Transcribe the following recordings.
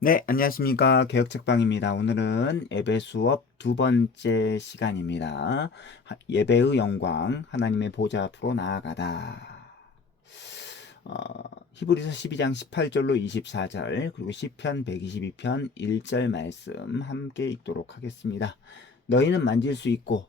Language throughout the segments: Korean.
네, 안녕하십니까. 개혁책방입니다. 오늘은 예배 수업 두 번째 시간입니다. 예배의 영광, 하나님의 보좌 앞으로 나아가다. 히브리서 12장 18절로 24절, 그리고 시편 122편 1절 말씀 함께 읽도록 하겠습니다. 너희는 만질 수 있고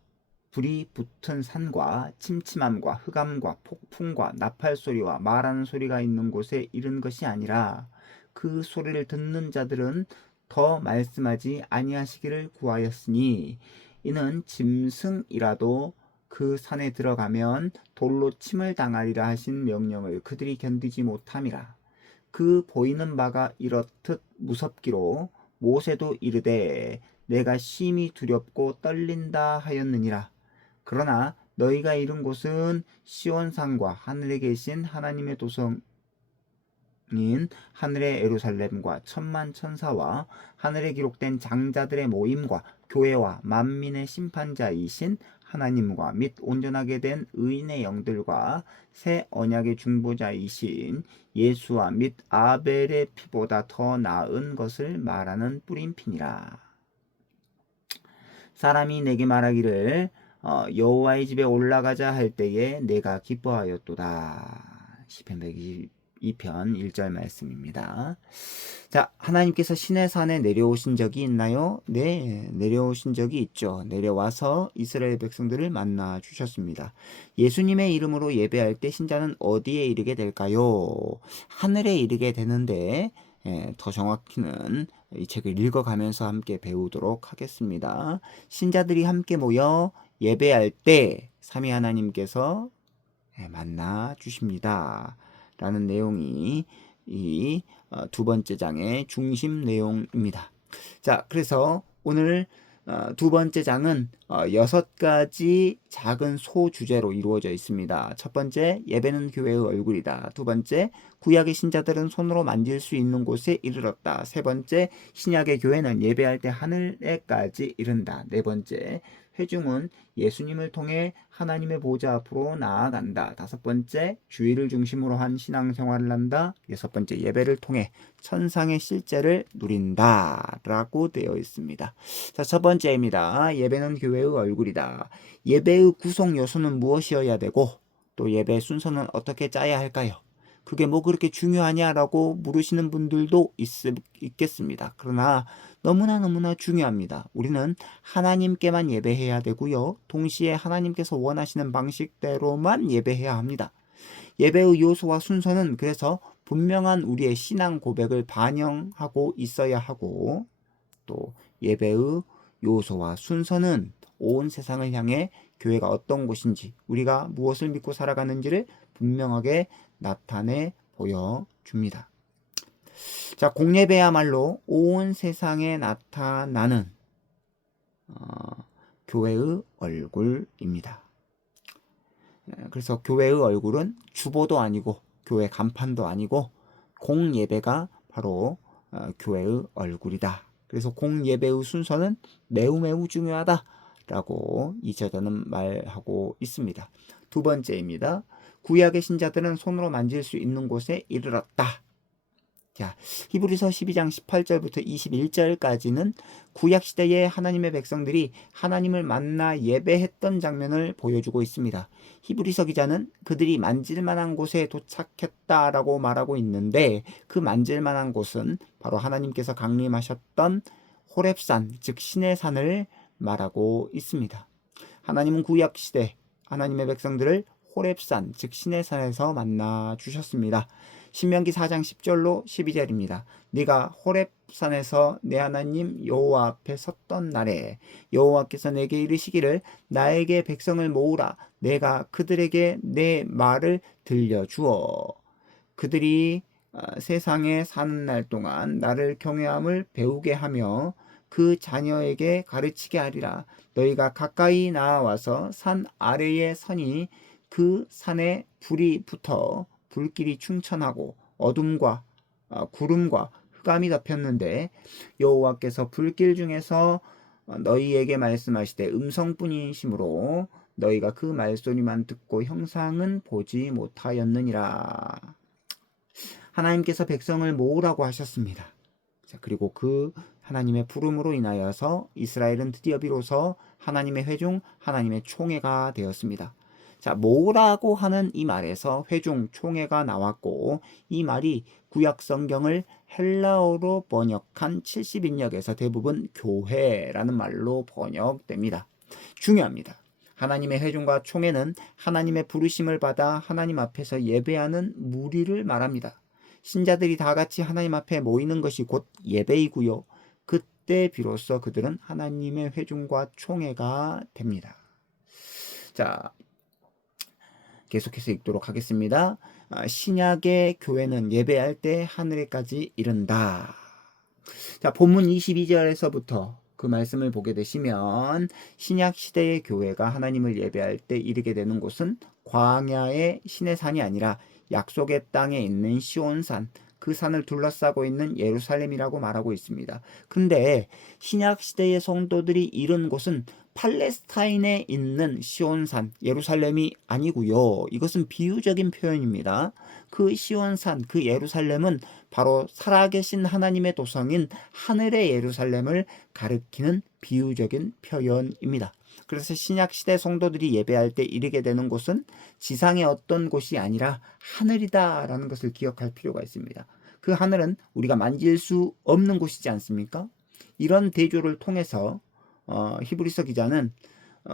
불이 붙은 산과 침침함과 흑암과 폭풍과 나팔 소리와 말하는 소리가 있는 곳에 이른 것이 아니라 그 소리를 듣는 자들은 더 말씀하지 아니하시기를 구하였으니 이는 짐승이라도 그 산에 들어가면 돌로 침을 당하리라 하신 명령을 그들이 견디지 못함이라. 그 보이는 바가 이렇듯 무섭기로 모세도 이르되 내가 심히 두렵고 떨린다 하였느니라. 그러나 너희가 이른 곳은 시온산과 하늘에 계신 하나님의 도성인 하늘의 예루살렘과 천만 천사와 하늘에 기록된 장자들의 모임과 교회와 만민의 심판자이신 하나님과 및 온전하게 된 의인의 영들과 새 언약의 중보자이신 예수와 및 아벨의 피보다 더 나은 것을 말하는 뿌림피니라. 사람이 내게 말하기를 여호와의 집에 올라가자 할 때에 내가 기뻐하였도다. 시편 122편 1절 말씀입니다. 자, 하나님께서 시내산에 내려오신 적이 있나요? 네, 내려오신 적이 있죠. 내려와서 이스라엘 백성들을 만나 주셨습니다. 예수님의 이름으로 예배할 때 신자는 어디에 이르게 될까요? 하늘에 이르게 되는데 더 정확히는 이 책을 읽어가면서 함께 배우도록 하겠습니다. 신자들이 함께 모여 예배할 때 삼위 하나님께서 만나 주십니다. 라는 내용이 이 두 번째 장의 중심 내용입니다. 자, 그래서 오늘 두 번째 장은 6가지 작은 소주제로 이루어져 있습니다. 첫 번째, 예배는 교회의 얼굴이다. 두 번째, 구약의 신자들은 손으로 만질 수 있는 곳에 이르렀다. 세 번째, 신약의 교회는 예배할 때 하늘에까지 이른다. 네 번째, 회중은 예수님을 통해 하나님의 보좌 앞으로 나아간다. 다섯 번째, 주의를 중심으로 한 신앙생활을 한다. 여섯 번째, 예배를 통해 천상의 실제를 누린다. 라고 되어 있습니다. 자, 첫 번째입니다. 예배는 교회의 얼굴이다. 예배의 구성 요소는 무엇이어야 되고 또 예배 순서는 어떻게 짜야 할까요? 그게 뭐 그렇게 중요하냐라고 물으시는 분들도 있겠습니다. 그러나 너무나 중요합니다. 우리는 하나님께만 예배해야 되고요. 동시에 하나님께서 원하시는 방식대로만 예배해야 합니다. 예배의 요소와 순서는 그래서 분명한 우리의 신앙 고백을 반영하고 있어야 하고 또 예배의 요소와 순서는 온 세상을 향해 교회가 어떤 곳인지 우리가 무엇을 믿고 살아가는지를 분명하게 나타내 보여줍니다. 자, 공예배야말로 온 세상에 나타나는 교회의 얼굴입니다. 그래서 교회의 얼굴은 주보도 아니고 교회 간판도 아니고 공예배가 바로 교회의 얼굴이다. 그래서 공예배의 순서는 매우 중요하다라고 이저자는 말하고 있습니다. 두 번째입니다. 구약의 신자들은 손으로 만질 수 있는 곳에 이르렀다. 자, 히브리서 12장 18절부터 21절까지는 구약 시대의 하나님의 백성들이 하나님을 만나 예배했던 장면을 보여주고 있습니다. 히브리서 기자는 그들이 만질 만한 곳에 도착했다라고 말하고 있는데 그 만질 만한 곳은 바로 하나님께서 강림하셨던 호렙산, 즉 신의 산을 말하고 있습니다. 하나님은 구약 시대 하나님의 백성들을 호렙산, 즉 신의 산에서 만나 주셨습니다. 신명기 4장 10절로 12절입니다. 네가 호렙산에서 내 하나님 여호와 앞에 섰던 날에 여호와께서 내게 이르시기를 나에게 백성을 모으라. 내가 그들에게 내 말을 들려주어 그들이 세상에 사는 날 동안 나를 경외함을 배우게 하며 그 자녀에게 가르치게 하리라. 너희가 가까이 나와서 산 아래에 서니 그 산에 불이 붙어 불길이 충천하고 어둠과 구름과 흑암이 덮였는데 여호와께서 불길 중에서 너희에게 말씀하시되 음성뿐이시므로 너희가 그 말소리만 듣고 형상은 보지 못하였느니라. 하나님께서 백성을 모으라고 하셨습니다. 자, 그리고 그 하나님의 부름으로 인하여서 이스라엘은 드디어 비로소 하나님의 회중, 하나님의 총회가 되었습니다. 자, 모라고 하는 이 말에서 회중, 총회가 나왔고, 이 말이 구약 성경을 헬라어로 번역한 70인역에서 대부분 교회라는 말로 번역됩니다. 중요합니다. 하나님의 회중과 총회는 하나님의 부르심을 받아 하나님 앞에서 예배하는 무리를 말합니다. 신자들이 다 같이 하나님 앞에 모이는 것이 곧 예배이고요. 그때 비로소 그들은 하나님의 회중과 총회가 됩니다. 자, 계속해서 읽도록 하겠습니다. 신약의 교회는 예배할 때 하늘에까지 이른다. 자, 본문 22절에서부터 그 말씀을 보게 되시면 신약 시대의 교회가 하나님을 예배할 때 이르게 되는 곳은 광야의 신의 산이 아니라 약속의 땅에 있는 시온산, 그 산을 둘러싸고 있는 예루살렘이라고 말하고 있습니다. 근데 신약 시대의 성도들이 이른 곳은 팔레스타인에 있는 시온산, 예루살렘이 아니고요. 이것은 비유적인 표현입니다. 그 시온산, 그 예루살렘은 바로 살아계신 하나님의 도성인 하늘의 예루살렘을 가리키는 비유적인 표현입니다. 그래서 신약시대 성도들이 예배할 때 이르게 되는 곳은 지상의 어떤 곳이 아니라 하늘이다라는 것을 기억할 필요가 있습니다. 그 하늘은 우리가 만질 수 없는 곳이지 않습니까? 이런 대조를 통해서 히브리서 기자는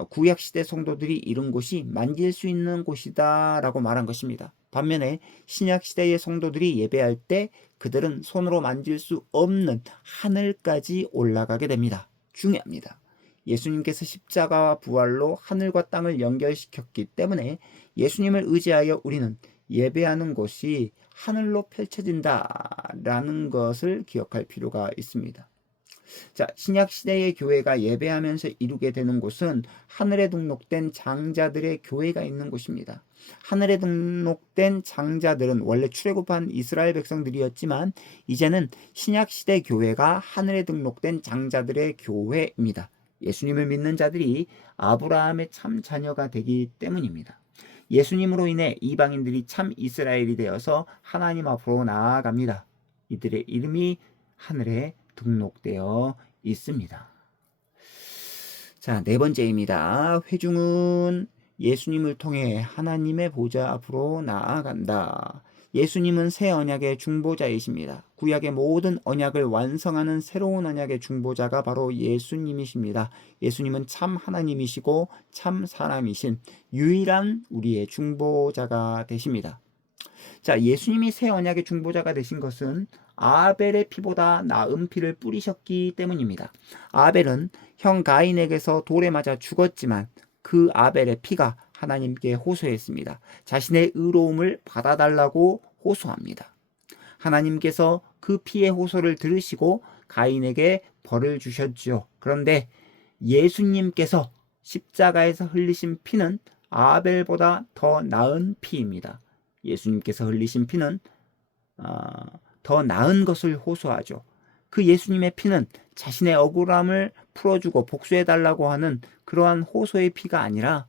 구약시대 성도들이 이룬 곳이 만질 수 있는 곳이다 라고 말한 것입니다. 반면에 신약시대의 성도들이 예배할 때 그들은 손으로 만질 수 없는 하늘까지 올라가게 됩니다. 중요합니다. 예수님께서 십자가와 부활로 하늘과 땅을 연결시켰기 때문에 예수님을 의지하여 우리는 예배하는 곳이 하늘로 펼쳐진다라는 것을 기억할 필요가 있습니다. 자, 신약시대의 교회가 예배하면서 이루게 되는 곳은 하늘에 등록된 장자들의 교회가 있는 곳입니다. 하늘에 등록된 장자들은 원래 출애굽한 이스라엘 백성들이었지만 이제는 신약시대 교회가 하늘에 등록된 장자들의 교회입니다. 예수님을 믿는 자들이 아브라함의 참 자녀가 되기 때문입니다. 예수님으로 인해 이방인들이 참 이스라엘이 되어서 하나님 앞으로 나아갑니다. 이들의 이름이 하늘에 등록되어 있습니다. 자, 네 번째입니다. 회중은 예수님을 통해 하나님의 보좌 앞으로 나아간다. 예수님은 새 언약의 중보자이십니다. 구약의 모든 언약을 완성하는 새로운 언약의 중보자가 바로 예수님이십니다. 예수님은 참 하나님이시고 참 사람이신 유일한 우리의 중보자가 되십니다. 자, 예수님이 새 언약의 중보자가 되신 것은 아벨의 피보다 나은 피를 뿌리셨기 때문입니다. 아벨은 형 가인에게서 돌에 맞아 죽었지만 그 아벨의 피가 하나님께 호소했습니다. 자신의 의로움을 받아달라고 호소합니다. 하나님께서 그 피의 호소를 들으시고 가인에게 벌을 주셨죠. 그런데 예수님께서 십자가에서 흘리신 피는 아벨보다 더 나은 피입니다. 예수님께서 흘리신 피는 더 나은 것을 호소하죠. 그 예수님의 피는 자신의 억울함을 풀어주고 복수해달라고 하는 그러한 호소의 피가 아니라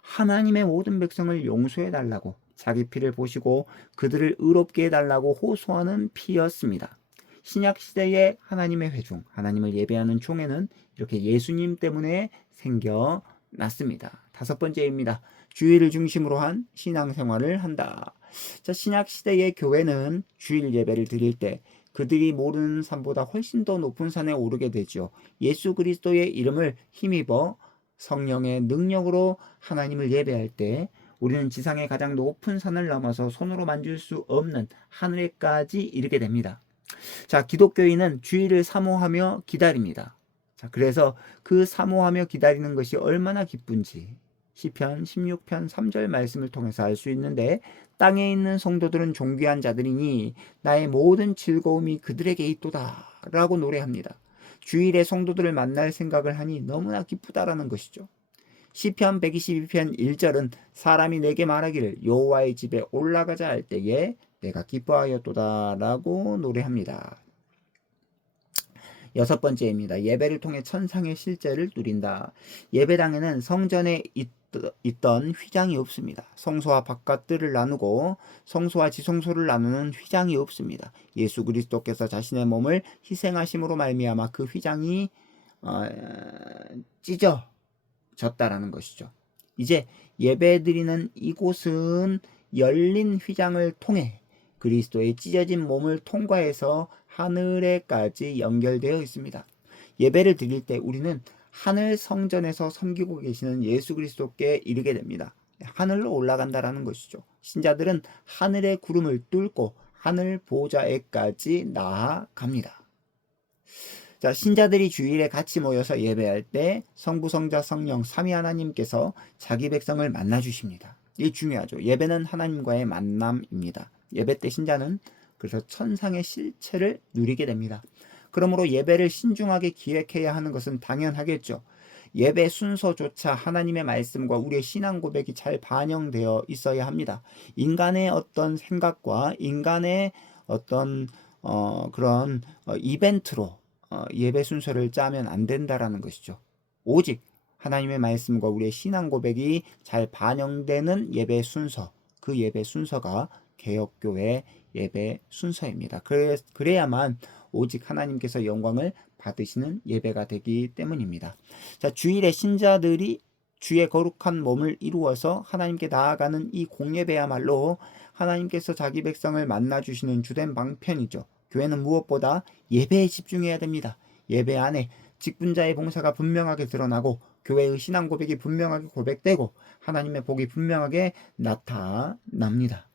하나님의 모든 백성을 용서해달라고 자기 피를 보시고 그들을 의롭게 해달라고 호소하는 피였습니다. 신약시대의 하나님의 회중, 하나님을 예배하는 총회는 이렇게 예수님 때문에 생겨났습니다. 다섯 번째입니다. 주일을 중심으로 한 신앙생활을 한다. 자, 신약시대의 교회는 주일 예배를 드릴 때 그들이 모르는 산보다 훨씬 더 높은 산에 오르게 되죠. 예수 그리스도의 이름을 힘입어 성령의 능력으로 하나님을 예배할 때 우리는 지상의 가장 높은 산을 넘어서 손으로 만질 수 없는 하늘에까지 이르게 됩니다. 자, 기독교인은 주일을 사모하며 기다립니다. 자, 그래서 그 사모하며 기다리는 것이 얼마나 기쁜지 시편 16편 3절 말씀을 통해서 알 수 있는데, 땅에 있는 성도들은 존귀한 자들이니 나의 모든 즐거움이 그들에게 있도다 라고 노래합니다. 주일에 성도들을 만날 생각을 하니 너무나 기쁘다라는 것이죠. 시편 122편 1절은 사람이 내게 말하기를 여호와의 집에 올라가자 할 때에 내가 기뻐하였도다 라고 노래합니다. 여섯 번째입니다. 예배를 통해 천상의 실제를 누린다. 예배당에는 성전에 있던 휘장이 없습니다. 성소와 바깥들을 나누고 성소와 지성소를 나누는 휘장이 없습니다. 예수 그리스도께서 자신의 몸을 희생하심으로 말미암아 그 휘장이 찢어졌다라는 것이죠. 이제 예배드리는 이곳은 열린 휘장을 통해 그리스도의 찢어진 몸을 통과해서 하늘에까지 연결되어 있습니다. 예배를 드릴 때 우리는 하늘 성전에서 섬기고 계시는 예수 그리스도께 이르게 됩니다. 하늘로 올라간다라는 것이죠. 신자들은 하늘의 구름을 뚫고 하늘 보좌에까지 나아갑니다. 자, 신자들이 주일에 같이 모여서 예배할 때 성부, 성자, 성령, 삼위 하나님께서 자기 백성을 만나 주십니다. 이게 중요하죠. 예배는 하나님과의 만남입니다. 예배 때 신자는 그래서 천상의 실체를 누리게 됩니다. 그러므로 예배를 신중하게 기획해야 하는 것은 당연하겠죠. 예배 순서조차 하나님의 말씀과 우리의 신앙 고백이 잘 반영되어 있어야 합니다. 인간의 어떤 생각과 인간의 어떤 그런 이벤트로 예배 순서를 짜면 안 된다라는 것이죠. 오직 하나님의 말씀과 우리의 신앙 고백이 잘 반영되는 예배 순서, 그 예배 순서가 개혁교회 예배 순서입니다. 그래야만 오직 하나님께서 영광을 받으시는 예배가 되기 때문입니다. 자, 주일에 신자들이 주의 거룩한 몸을 이루어서 하나님께 나아가는 이 공예배야말로 하나님께서 자기 백성을 만나 주시는 주된 방편이죠. 교회는 무엇보다 예배에 집중해야 됩니다. 예배 안에 직분자의 봉사가 분명하게 드러나고 교회의 신앙 고백이 분명하게 고백되고 하나님의 복이 분명하게 나타납니다.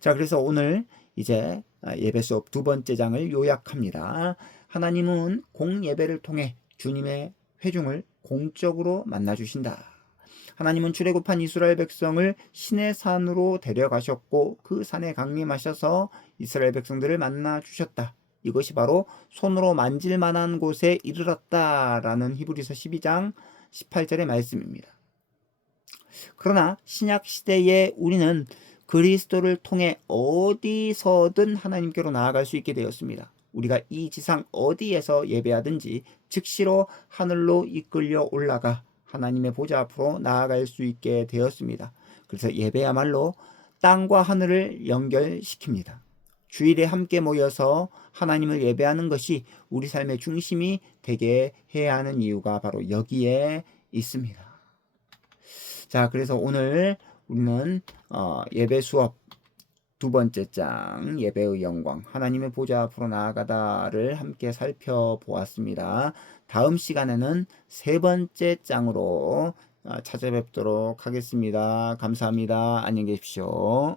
자, 그래서 오늘 이제 예배 수업 두 번째 장을 요약합니다. 하나님은 공예배를 통해 주님의 회중을 공적으로 만나 주신다. 하나님은 출애굽한 이스라엘 백성을 신의 산으로 데려가셨고 그 산에 강림하셔서 이스라엘 백성들을 만나 주셨다. 이것이 바로 손으로 만질 만한 곳에 이르렀다라는 히브리서 12장 18절의 말씀입니다. 그러나 신약 시대에 우리는 그리스도를 통해 어디서든 하나님께로 나아갈 수 있게 되었습니다. 우리가 이 지상 어디에서 예배하든지 즉시로 하늘로 이끌려 올라가 하나님의 보좌 앞으로 나아갈 수 있게 되었습니다. 그래서 예배야말로 땅과 하늘을 연결시킵니다. 주일에 함께 모여서 하나님을 예배하는 것이 우리 삶의 중심이 되게 해야 하는 이유가 바로 여기에 있습니다. 자, 그래서 오늘 우리는 예배 수업 두 번째 장 예배의 영광 하나님의 보좌 앞으로 나아가다를 함께 살펴보았습니다. 다음 시간에는 세 번째 장으로 찾아뵙도록 하겠습니다. 감사합니다. 안녕히 계십시오.